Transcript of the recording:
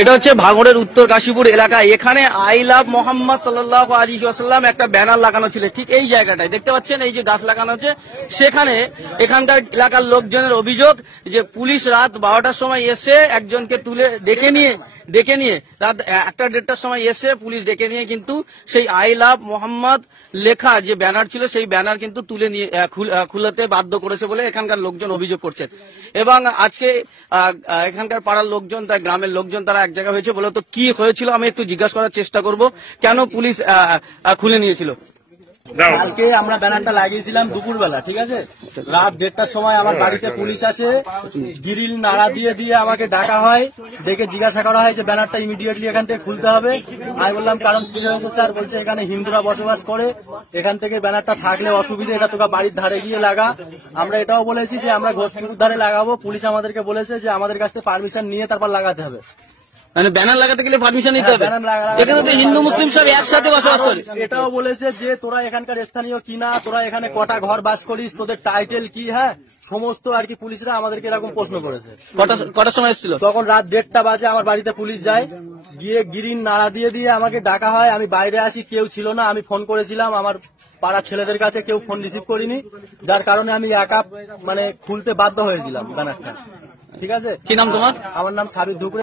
এটা হচ্ছে ভাঙড়ের উত্তর কাশীপুর এলাকা। এখানে আই লাভ মোহাম্মদ সাল্লাল্লাহু আলাইহি ওয়াসাল্লাম একটা ব্যানার লাগানো ছিল ঠিক এই জায়গাটায়, দেখতে পাচ্ছেন এই যে গাছ লাগানো আছে সেখানে। এখানকার এলাকার লোকজনের অভিযোগ যে পুলিশ রাত 12টার সময় এসে একজনকে তুলে ডেকে নিয়ে রাত 1টা-1:30টার সময় এসে পুলিশ ডেকে নিয়ে কিন্তু সেই আই লাভ মোহাম্মদ লেখা যে ব্যানার ছিল সেই ব্যানার কিন্তু তুলে নিয়ে খুলতে বাধ্য করেছে বলে এখানকার লোকজন অভিযোগ করছেন। এবং আজকে এখানকার পাড়ার লোকজন, তাই গ্রামের লোকজন তারা এক জায়গা হয়েছে বলে। তো কি হয়েছিল আমি একটু জিজ্ঞাসা করার চেষ্টা করব, কেন পুলিশ খুলে নিয়েছিল। কালকে আমরা ব্যানারটা লাগিয়েছিলাম দুপুরবেলা, ঠিক আছে। রাত 1:30টার সময় আমার বাড়িতে পুলিশ আসে, গ্রিল নাড়া দিয়ে আমাকে ডাকা হয়, ডেকে জিজ্ঞাসা করা হয় যে ব্যানারটা ইমিডিয়েটলি এখান থেকে খুলতে হবে। আমি বললাম কারণ কি হয়েছে স্যার? বলছে এখানে হিন্দুরা বসবাস করে, এখান থেকে ব্যানারটা থাকলে অসুবিধা, এটা তোকে বাড়ির ধারে গিয়ে লাগা। আমরা এটাও বলেছি যে আমরা ঘোষপুকুর ধারে লাগাবো। পুলিশ আমাদেরকে বলেছে যে আমাদের কাছ থেকে পারমিশন নিয়ে তারপর লাগাতে হবে। মানে ব্যানার লাগাতে গেলে পারমিশন নিতে হবে। এখানে তো হিন্দু মুসলিম সব একসাথে বসবাস করে। এটাও বলেছে যে তোরা এখানকার স্থানীয় কিনা, তোরা এখানে কটা ঘর বাস করিস, তোদের টাইটেল কি, হ্যাঁ সমস্ত আর কি পুলিশরা আমাদেরকে এরকম প্রশ্ন করেছে। কটার সময় এসেছিল? তখন রাত 1:30 বাজে আমার বাড়িতে পুলিশ যায়, গিয়ে গ্রিল নাড়া দিয়ে আমাকে ডাকা হয়। আমি বাইরে আসি, কেউ ছিল না। আমি ফোন করেছিলাম আমার পাড়ার ছেলেদের কাছে, কেউ ফোন রিসিভ করিনি, যার কারণে আমি একা খুলতে বাধ্য হয়েছিলাম ব্যানারটা, ঠিক আছে। কি নাম তোমার? আমার নাম সাবির ধুকরে।